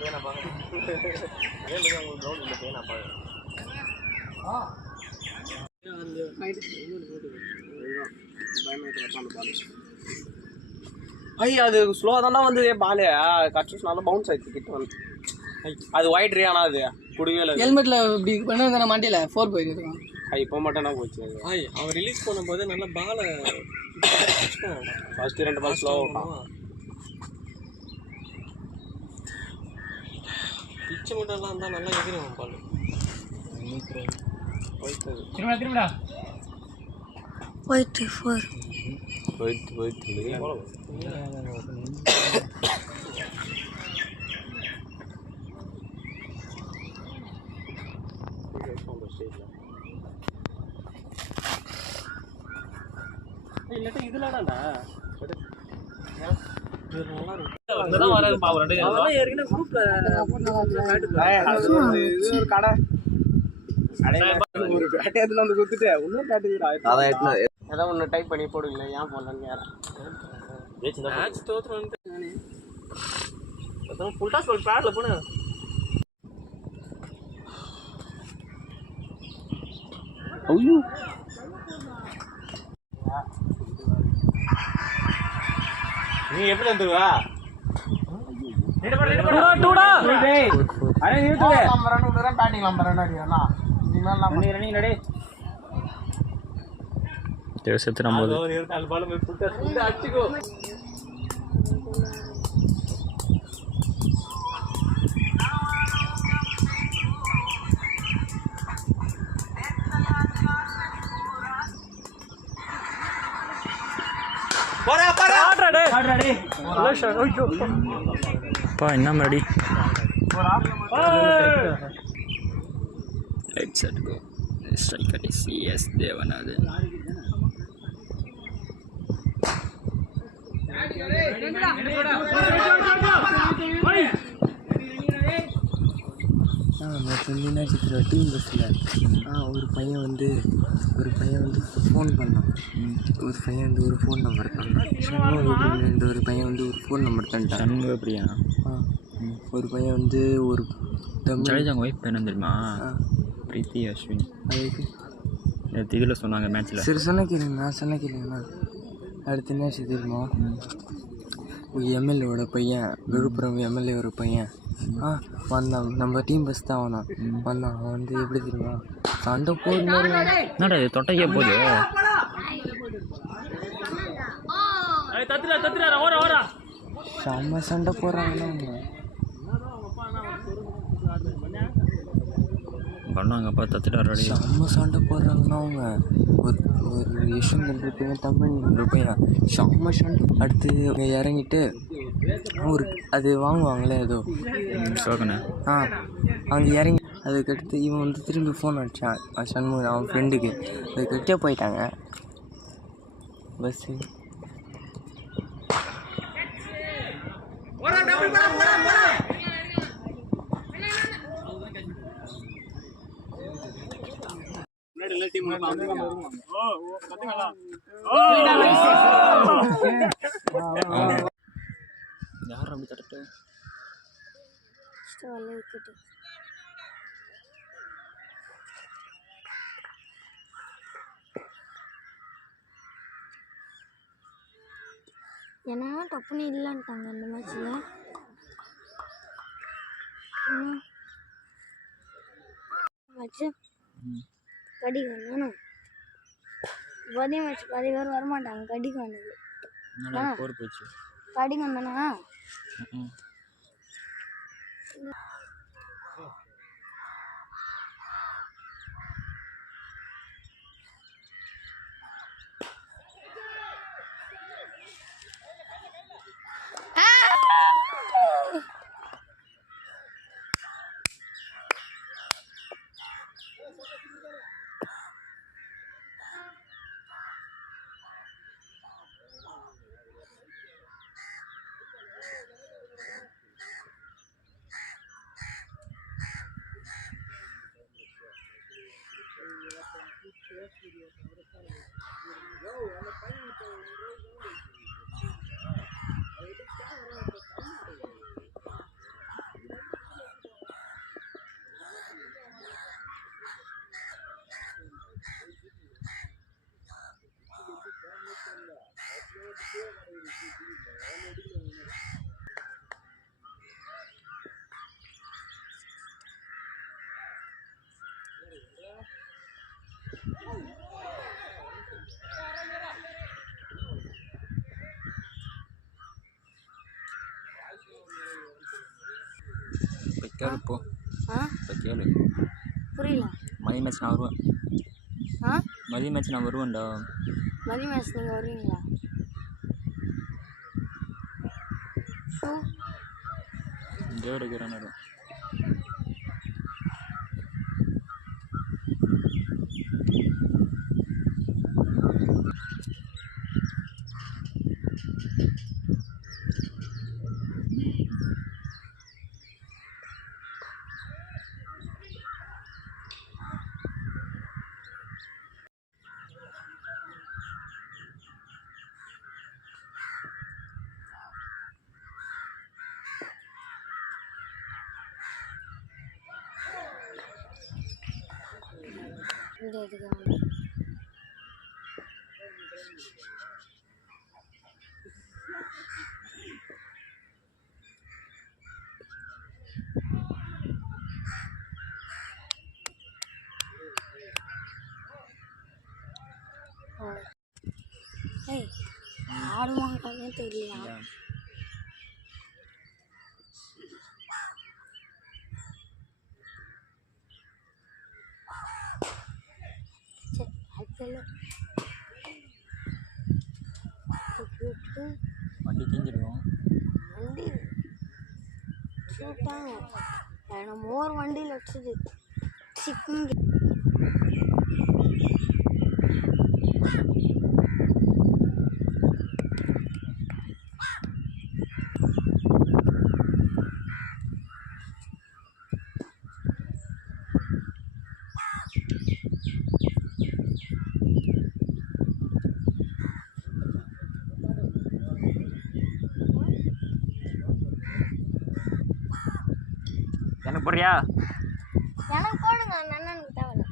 போய் நான் பார்க்குறேன். அதே மாதிரி அவங்க கிரவுண்ட் உள்ள போய் நான் பார்க்குறேன். ஐயா அது ஸ்லோவாக தானே வந்து பாலு கட்சினாலும் பவுன்ஸ் ஆயிடுச்சு கிட்ட வந்து. அது ஒயிட் ரே ஆனால் அது குடிவே ஹெல்மெட்டில் இப்படி பண்ண மாட்டில 4 போயிருக்கான். இப்போ மட்டும் என்ன போச்சு அவன் ரிலீஸ் பண்ணும்போது நல்லா பாலை ஃபர்ஸ்ட் 2 பால் ஸ்லோவாக விட்டான். பிச்சு மட்டும்லாம் இருந்தால் நல்லா எகிரும் பால். திரும்படா போயிட்டு 4 இல்லாட்டி இதுலடாண்டா ஒன்னு டைப் பண்ணி போடுங்களா ஏன் போடலன்னு போன நீ எப்படி வந்துருவா என்ன ready striker CS Devanathan. Team பஸ்ஸில் ஒரு பையன் வந்து ஃபோன் பண்ணான். ஒரு பையன் வந்து ஒரு ஃபோன் நம்பர் தந்தான். ஒரு பையன் வந்து ஒரு ஃபோன் நம்பர் தந்துட்டான். அப்படியா? ஒரு பையன் வந்து ஒரு ஜடேஜாங்க ஒய்ஃப் பேர் தெரியுமா? பிரீத்தி அஸ்வின். அதுக்கு இதில் சொன்னாங்க மேட்ச்சில். சரி சொன்ன கேளுங்கண்ணா. அடுத்த மேட்ச் தெரியுமா? எம்எல்ஏவோட பையன், விழுப்புரம் எம்எல்ஏ ஒரு பையன் வந்தான். நம்ம டீம் பஸ் தான் வந்தான். அவன் வந்து எப்படி தெரியுமா சண்டை போடுறாரு. தொட்டைக்கே போகுது. செம்ம சண்டை போடுறாங்கன்னா பண்ணாங்கப்பா. தத்துட்டாரு. செம்ம சண்டை போடுறாங்கன்னா அவங்க ஒரு யஷ்வந்த் பையன், தமிழ் பையன் செம்ம சண்டை. அடுத்து இறங்கிட்டு ஒரு அது வாங்குவாங்களே ஏதோ சோகனை அங்கே இறங்கி அதுக்கடுத்து இவன் வந்து திரும்பி ஃபோன் அடித்தான் சண்முகன் அவன் ஃப்ரெண்டுக்கு. அதுக்கடுத்தே போயிட்டாங்க பஸ்ஸு. யார் அப்படி தட்டு ஏன்னா டப்புன்னு இல்லைன்ட்டாங்க அந்த மேட்ச்சில். வச்சு கடிக்கு வந்தானே அதே மேட்ச் பாதி பேர் வரமாட்டாங்க. கடிக்கு வந்தது கடிக்கு வந்தானா கேளு போ ஆ இப்போ கேளு புரியல. மதிய மேட்ச் நான் வருவேன். ஆ மதிய மேட்ச் நான் வருவேன்டா. மதிய மேட்ச் நீங்கள் வருவீங்களா? ஷூ இங்கே இருக்கிறேன். இங்கே எடுக்க ஏய் ஆடுவாங்கன்னு தெரியலையா? சரி ஐபிஎல் வண்டி கீஞ்சிடுவோம். வண்டி சூட்டாங்க. நம்ம ஒரு வண்டியில் வச்சது சிக்கிங்க. எனக்கு போறியா? எனக்கு போடுங்க, அண்ணனுக்கு தேவை.